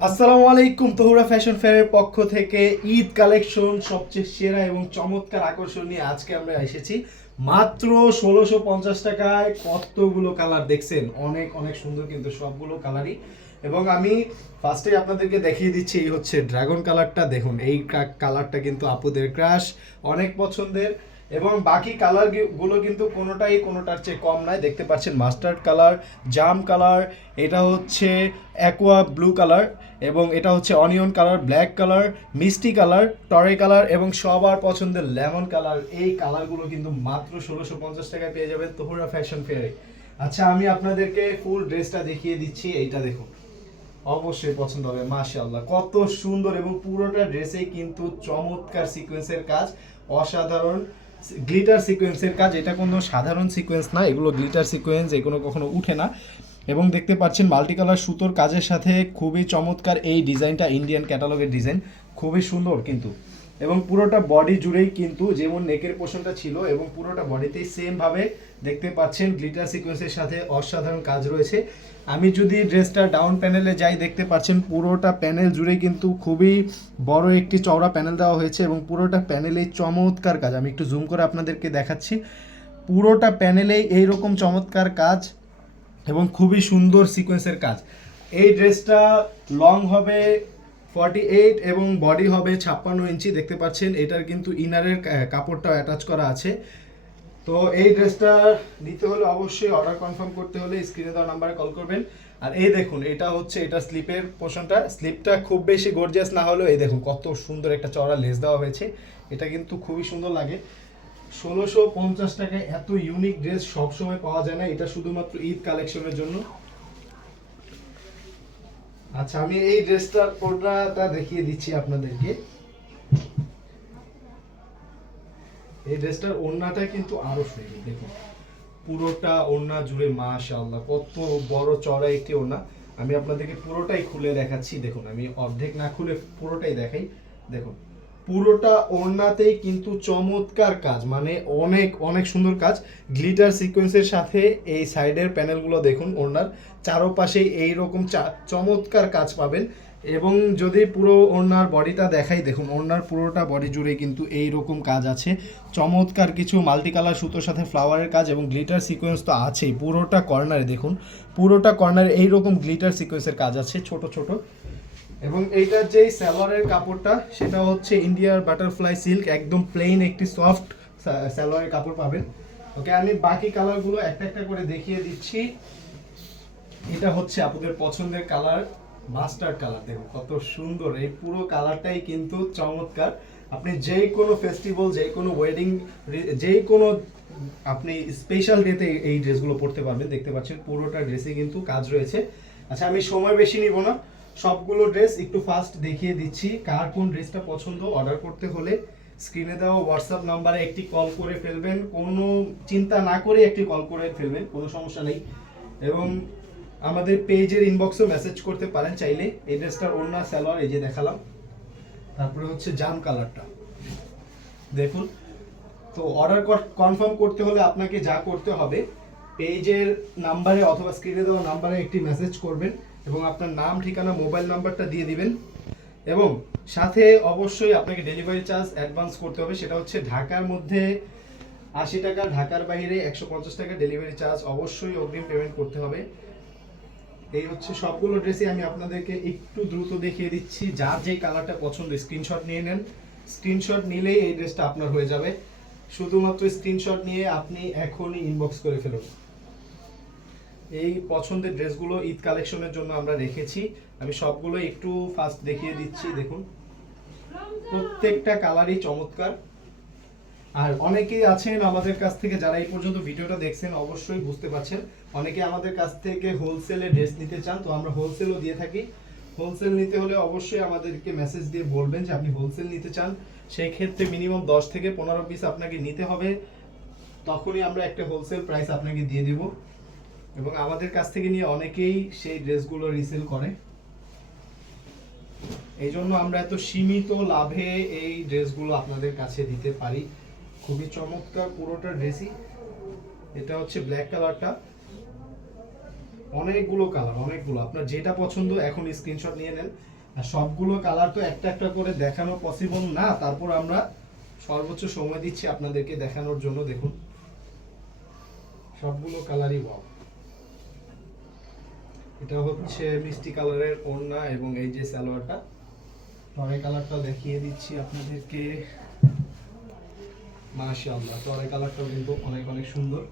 আসসালামু আলাইকুম, তহুরা ফ্যাশন ফেয়ারের পক্ষ থেকে ঈদ কালেকশন সবচেয়ে সেরা এবং চমৎকার আকর্ষণ নিয়ে আজকে আমরা এসেছি। মাত্র ষোলোশো পঞ্চাশ টাকায় কতগুলো কালার দেখছেন? অনেক অনেক সুন্দর কিন্তু সবগুলো কালারই। এবং আমি ফার্স্টে আপনাদেরকে দেখিয়ে দিচ্ছি, এই হচ্ছে ড্রাগন কালারটা। দেখুন, এই কালারটা কিন্তু আপুদের ক্রাশ অনেক পছন্দের। এবং বাকি কালারগুলো কিন্তু কোনোটাই কোনোটার চেয়ে কম নয়। দেখতে পাচ্ছেন মাস্টার্ড কালার জাম কালার এটা হচ্ছে অ্যাকোয়া ব্লু কালার এবং এটা হচ্ছে অনিয়ন কালার ব্ল্যাক কালার মিষ্টি কালার টরে কালার এবং সবার পছন্দের লেমন কালার এই কালারগুলো কিন্তু মাত্র ষোলোশো পঞ্চাশ টাকায় পেয়ে যাবেন তোহরা ফ্যাশন ফেয়ারে আচ্ছা আমি আপনাদেরকে ফুল ড্রেসটা দেখিয়ে দিচ্ছি। এইটা দেখুন। অবশ্যই পছন্দ হবে, মাশাআল্লাহ। কত সুন্দর এবং পুরোটা ড্রেসেই কিন্তু চমৎকার সিকোয়েন্সের কাজ। অসাধারণ। গ্লিটার সিকোয়েন্সের কাজ, এটা কোনো সাধারণ সিকোয়েন্স না, এগুলো গ্লিটার সিকোয়েন্স এগুলো কখনো উঠে না। এবং দেখতে পাচ্ছেন মাল্টি কালার সুতোর কাজের সাথে খুবই চমৎকার এই ডিজাইনটা, ইন্ডিয়ান ক্যাটালগের ডিজাইন, খুবই সুন্দর কিন্তু। এবং পুরোটা বডি জুড়েই কিন্তু যেমন নেকের পোর্শনটা ছিল এবং পুরোটা বডিতেই সেম ভাবে দেখতে পাচ্ছেন। গ্লিটার সিকোয়েন্সের সাথে অসাধারণ কাজ রয়েছে। আমি যদি ড্রেসটা ডাউন প্যানেলে যাই, দেখতে পাচ্ছেন পুরোটা প্যানেল জুড়ে কিন্তু খুবই বড় একটি চওড়া প্যানেল দেওয়া হয়েছে এবং পুরোটা প্যানেলে চমৎকার কাজ। আমি একটু জুম করে আপনাদেরকে দেখাচ্ছি। পুরোটা প্যানেলেই এইরকম চমৎকার কাজ এবং খুবই সুন্দর সিকোয়েন্সের কাজ। এই ড্রেসটা লং হবে ফর্টি এইট এবং বডি হবে ছাপ্পান্ন ইঞ্চি, দেখতে পাচ্ছেন, এটার কিন্তু ইনারের কাপড়টা অ্যাটাচ করা আছে। তো এই ড্রেসটা নিতে হলে অবশ্যই অর্ডার কনফার্ম করতে হলে স্ক্রিনে দেওয়া নাম্বারে কল করবেন। আর এই দেখুন, এটা হচ্ছে, এটা স্লিপের পোর্শনটা। স্লিপটা খুব বেশি গর্জিয়াস না হলেও এই দেখুন, কত সুন্দর একটা চড়া লেস দেওয়া হয়েছে। এটা কিন্তু খুবই সুন্দর লাগে। ষোলোশো পঞ্চাশ টাকায় এত ইউনিক ড্রেস সবসময় পাওয়া যায় না। এটা শুধুমাত্র ঈদ কালেকশনের জন্য। আচ্ছা আমি এই ড্রেসটা ওড়নাটা দেখিয়ে দিচ্ছি আপনাদেরকে। এই ড্রেসটার ওড়নাটা কিন্তু আরও সুন্দর দেখুন। পুরোটা ওড়না জুড়ে, মাশাআল্লাহ, কত বড় চড়া একটি ওড়না। আমি আপনাদেরকে পুরোটাই খুলে দেখাচ্ছি, দেখুন, আমি অর্ধেক না খুলে পুরোটাই দেখাই। দেখুন পুরোটা ওড়নাতেই কিন্তু চমৎকার কাজ মানে অনেক অনেক সুন্দর কাজ। গ্লিটার সিকোয়েন্সের সাথে এই সাইডের প্যানেলগুলো দেখুন, ওড়নার। চারোপাশেই এইরকম চা- চমৎকার কাজ পাবেন। এবং যদি পুরো ওড়নার বডিটা দেখাই, দেখুন, ওড়নার পুরোটা বডি জুড়ে কিন্তু এই রকম কাজ আছে। চমৎকার কিছু মাল্টি কালার সুতোর সাথে ফ্লাওয়ারের কাজ এবং গ্লিটার সিকোয়েন্স তো আছেই, পুরোটা কর্নারে দেখুন। পুরোটা কর্নারে এই রকম গ্লিটার সিকোয়েন্সের কাজ আছে, ছোট ছোট। এবং এইটার যেই সালোয়ারের কাপড়টা, সেটা হচ্ছে ইন্ডিয়ার বাটারফ্লাই সিল্ক, একদম প্লেন একটি সফট সালোয়ারের কাপড় পাবেন। ওকে আমি বাকি কালারগুলো একটা একটা করে দেখিয়ে দিচ্ছি। এটা হচ্ছে আপনাদের পছন্দের কালার মাস্টার কালার দেখুন কত সুন্দর, এই পুরো কালারটাই কিন্তু চমৎকার। আপনি যে কোনো ফেস্টিভ্যাল যে কোনো ওয়েডিং যে কোনো আপনি স্পেশাল ডেতে এই ড্রেসগুলো পরতে পারবেন। দেখতে পাচ্ছেন পুরোটা ড্রেসে কিন্তু কাজ রয়েছে। আচ্ছা আমি সময় বেশি নিব না। সবগুলো ড্রেস একটু ফাস্ট দেখিয়ে দিচ্ছি। কার কোন ড্রেসটা পছন্দ অর্ডার করতে হলে স্ক্রিনে দেওয়া হোয়াটসঅ্যাপ নাম্বারে একটি কল করে ফেলবেন। কোনো চিন্তা না করে একটি কল করে ফেলবেন, কোনো সমস্যা নেই। এবং আমাদের পেজের ইনবক্সেও মেসেজ করতে পারেন চাইলে। এই ড্রেসটার ওড়না স্যালোয়ার এই যে দেখালাম। তারপরে হচ্ছে জাম কালারটা দেখুন। তো অর্ডার কনফার্ম করতে হলে আপনাকে যা করতে হবে পেজের নাম্বারে অথবা স্ক্রিনে দেওয়া নাম্বারে একটি মেসেজ করবেন এবং আপনার নাম, ঠিকানা মোবাইল নাম্বারটা দিয়ে দিবেন। এবং সাথে অবশ্যই আপনাকে ডেলিভারি চার্জ অ্যাডভান্স করতে হবে, সেটা হচ্ছে ঢাকার মধ্যে আশি টাকা, ঢাকার বাইরে একশো পঞ্চাশ টাকা ডেলিভারি চার্জ অবশ্যই অগ্রিম পেমেন্ট করতে হবে। এই হচ্ছে সবগুলো ড্রেসই আমি আপনাদেরকে একটু দ্রুত দেখিয়ে দিচ্ছি। যার যে কালারটা পছন্দ স্ক্রিনশট নিয়ে নেন। স্ক্রিনশট নিলেই এই ড্রেসটা আপনার হয়ে যাবে। শুধুমাত্র স্ক্রিনশট নিয়ে আপনি এখনই ইনবক্স করে ফেলুন। এই পছন্দের ড্রেসগুলো ঈদ কালেকশনের জন্য আমরা রেখেছি। আমি সবগুলো একটু ফার্স্ট দেখিয়ে দিচ্ছি, দেখুন। প্রত্যেকটা কালারই চমৎকার। আর অনেকেই আছেন আমাদের কাছ থেকে, যারা এই পর্যন্ত ভিডিওটা দেখছেন, অবশ্যই বুঝতে পারছেন। অনেকে আমাদের কাছ থেকে হোলসেলে ড্রেস নিতে চান, তো আমরা হোলসেলও দিয়ে থাকি। হোলসেল নিতে হলে অবশ্যই আমাদেরকে মেসেজ দিয়ে বলবেন যে আপনি হোলসেল নিতে চান। সেই ক্ষেত্রে মিনিমাম দশ থেকে পনেরো পিস আপনাকে নিতে হবে। তখনই আমরা একটা হোলসেল প্রাইস আপনাকে দিয়ে দিব। এবং আমাদের কাছ থেকে নিয়ে অনেকেই সেই ড্রেসগুলো রিসেল করে। এই জন্য আমরা এত সীমিত লাভে এই ড্রেসগুলো আপনাদের কাছে দিতে পারি। খুবই চমৎকার পুরোটা ড্রেসই এটা হচ্ছে ব্ল্যাক কালারটা অনেকগুলো কালার অনেকগুলো। আপনার যেটা পছন্দ এখন স্ক্রিনশট নিয়ে নেন। আর সবগুলো কালার তো একটা একটা করে দেখানো পসিবল না। তারপর আমরা সর্বোচ্চ সময় দিচ্ছি আপনাদেরকে দেখানোর জন্য। দেখুন। সবগুলো কালারই ওয়াও এটা হচ্ছে মিষ্টি কালারের ওড়না এবং এই যে সালোয়ারটা। টরে কালারটা দেখিয়ে দিচ্ছি আপনাদেরকে। মাশাআল্লাহ টরে কালারটাও কিন্তু অনেক অনেক সুন্দর।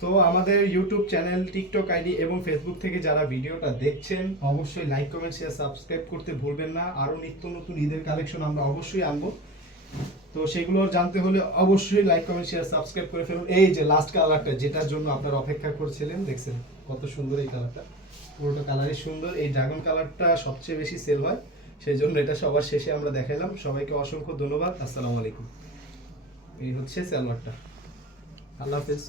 তো আমাদের ইউটিউব চ্যানেল টিকটক আইডি এবং ফেসবুক থেকে যারা ভিডিওটা দেখছেন, অবশ্যই লাইক কমেন্ট শেয়ার সাবস্ক্রাইব করতে ভুলবেন না। আরও নিত্য নতুন ঈদের কালেকশন আমরা অবশ্যই আনব। তো সেগুলো জানতে হলে অবশ্যই লাইক কমেন্ট শেয়ার সাবস্ক্রাইব করে ফেলুন। এই যে লাস্ট কালারটা যেটার জন্য আপনারা অপেক্ষা করছিলেন, দেখছেন কত সুন্দর এই কালারটা পুরোটা কালারই সুন্দর। এই ড্রাগন কালারটা সবচেয়ে বেশি সেল হয়, সেই জন্য এটা সবার শেষে আমরা দেখাইলাম। সবাইকে অসংখ্য ধন্যবাদ। আসসালামু আলাইকুম। এই হচ্ছে সালোয়ারটা আল্লাহ হাফেজ।